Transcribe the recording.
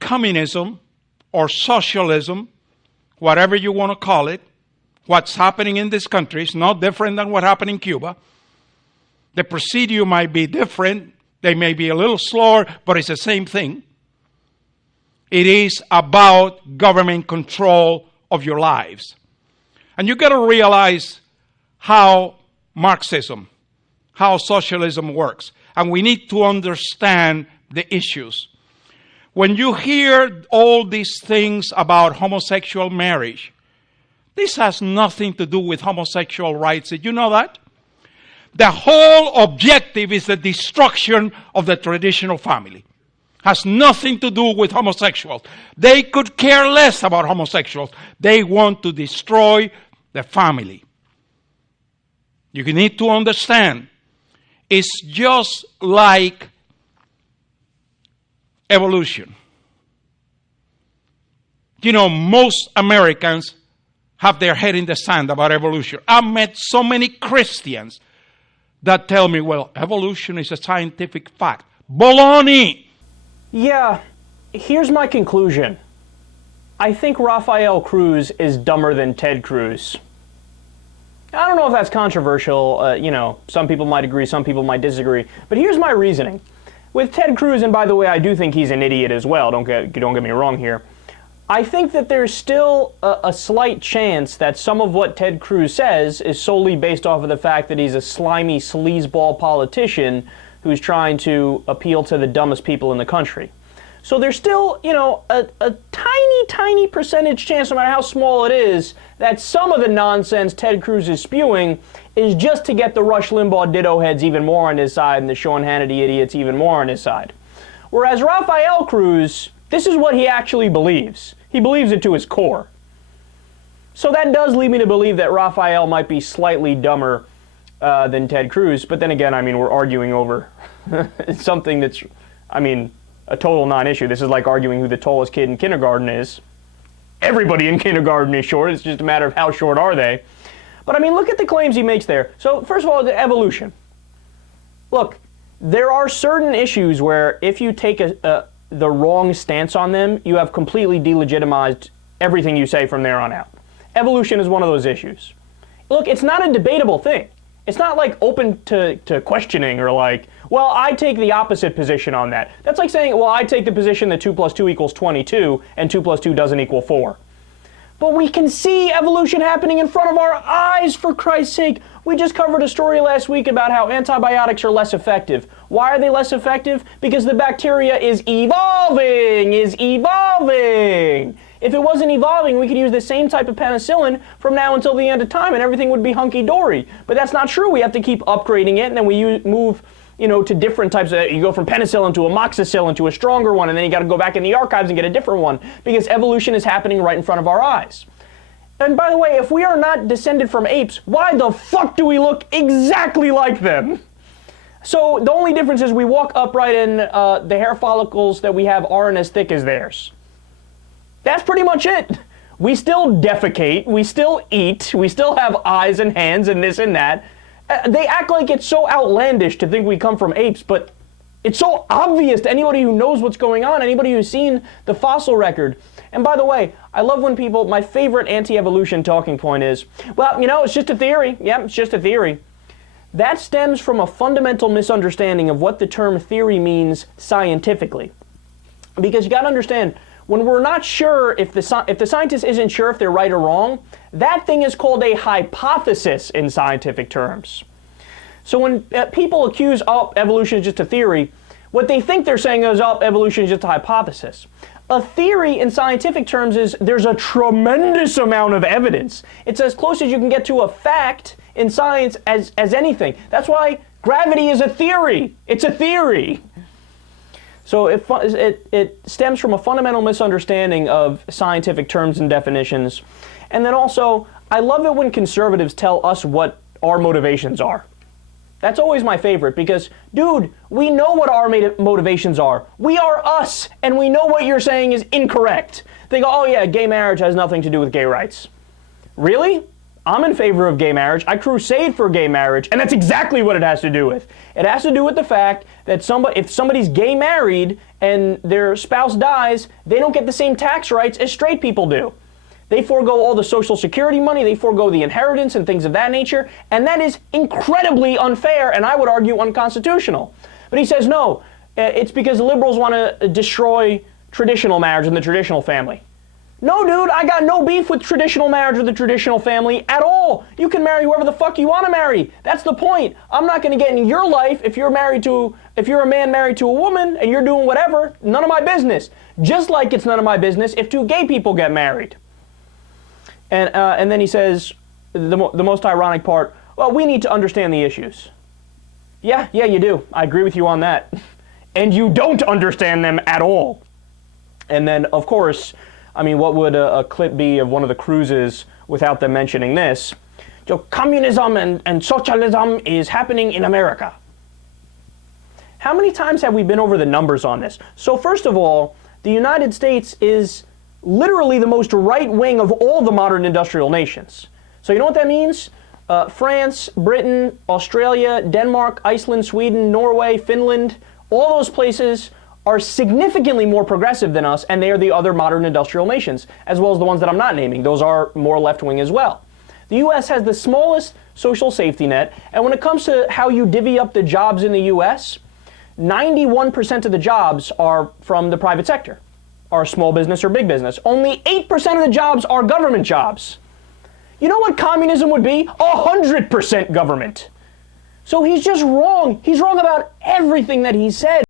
communism or socialism, whatever you want to call it, what's happening in this country is no different than what happened in Cuba. The procedure might be different. They may be a little slower, but it's the same thing. It is about government control of your lives. And you got to realize how Marxism, how socialism works. And we need to understand the issues. When you hear all these things about homosexual marriage, this has nothing to do with homosexual rights. Did you know that? The whole objective is the destruction of the traditional family. Has nothing to do with homosexuals. They could care less about homosexuals. They want to destroy the family. You need to understand, it's just like evolution. Most Americans have their head in the sand about evolution. I've met so many Christians that tell me, well, evolution is a scientific fact. Baloney! Yeah, here's my conclusion. I think Rafael Cruz is dumber than Ted Cruz. I don't know if that's controversial. Some people might agree, some people might disagree. But here's my reasoning. With Ted Cruz, and by the way, I do think he's an idiot as well. Don't get me wrong here. I think that there's still a slight chance that some of what Ted Cruz says is solely based off of the fact that he's a slimy sleazeball politician who's trying to appeal to the dumbest people in the country. So there's still, a tiny, tiny percentage chance, no matter how small it is, that some of the nonsense Ted Cruz is spewing is just to get the Rush Limbaugh ditto heads even more on his side and the Sean Hannity idiots even more on his side. Whereas Rafael Cruz, this is what he actually believes. He believes it to his core. So that does lead me to believe that Rafael might be slightly dumber than Ted Cruz. But then again, we're arguing over something that's, a total non-issue. This is like arguing who the tallest kid in kindergarten is. Everybody in kindergarten is short. It's just a matter of how short are they. But look at the claims he makes there. So first of all, the evolution. Look, there are certain issues where if you take the wrong stance on them, you have completely delegitimized everything you say from there on out. Evolution is one of those issues. Look, it's not a debatable thing. It's not like open to questioning or like, well, I take the opposite position on that. That's like saying, well, I take the position that 2 + 2 = 22 and 2 + 2 doesn't equal 4. But we can see evolution happening in front of our eyes, for Christ's sake. We just covered a story last week about how antibiotics are less effective. Why are they less effective? Because the bacteria is evolving, If it wasn't evolving, we could use the same type of penicillin from now until the end of time and everything would be hunky-dory. But that's not true. We have to keep upgrading it, and then we move to different types of, you go from penicillin to amoxicillin to a stronger one, and then you got to go back in the archives and get a different one, because evolution is happening right in front of our eyes. And by the way, if we are not descended from apes, why the fuck do we look exactly like them? So the only difference is we walk upright and the hair follicles that we have aren't as thick as theirs. That's pretty much it. We still defecate, we still eat, we still have eyes and hands and this and that. They act like it's so outlandish to think we come from apes, but it's so obvious to anybody who knows what's going on, anybody who's seen the fossil record. And by the way, I love when people, my favorite anti-evolution talking point is, well, it's just a theory. Yeah, it's just a theory. That stems from a fundamental misunderstanding of what the term theory means scientifically. Because you got to understand, when we're not sure, if the scientist isn't sure if they're right or wrong, that thing is called a hypothesis in scientific terms. So when people accuse, evolution is just a theory, what they think they're saying is, evolution is just a hypothesis. A theory in scientific terms is there's a tremendous amount of evidence. It's as close as you can get to a fact in science as anything. That's why gravity is a theory. It's a theory. So it stems from a fundamental misunderstanding of scientific terms and definitions. And then also, I love it when conservatives tell us what our motivations are. That's always my favorite because, dude, we know what our motivations are. We are us, and we know what you're saying is incorrect. They go, oh yeah, gay marriage has nothing to do with gay rights. Really? I'm in favor of gay marriage. I crusade for gay marriage, and that's exactly what it has to do with. It has to do with the fact that if somebody's gay married and their spouse dies, they don't get the same tax rights as straight people do. They forego all the Social Security money, they forego the inheritance and things of that nature, and that is incredibly unfair, and I would argue unconstitutional. But he says, no, it's because liberals want to destroy traditional marriage and the traditional family. No, dude, I got no beef with traditional marriage or the traditional family at all. You can marry whoever the fuck you want to marry. That's the point. I'm not going to get in your life if you're a man married to a woman and you're doing whatever. None of my business. Just like it's none of my business if two gay people get married. And then he says, the most ironic part, well, we need to understand the issues. Yeah, you do. I agree with you on that. And you don't understand them at all. And then, of course, I mean, what would a clip be of one of the Cruzes without them mentioning this? So communism and socialism is happening in America. How many times have we been over the numbers on this? So first of all, the United States is literally the most right-wing of all the modern industrial nations. So you know what that means? France, Britain, Australia, Denmark, Iceland, Sweden, Norway, Finland, all those places are significantly more progressive than us, and they are the other modern industrial nations, as well as the ones that I'm not naming. Those are more left-wing as well. The U.S. has the smallest social safety net, and when it comes to how you divvy up the jobs in the U.S., 91% of the jobs are from the private sector, are small business or big business. Only 8% of the jobs are government jobs. You know what communism would be? 100% government. So he's just wrong. He's wrong about everything that he said.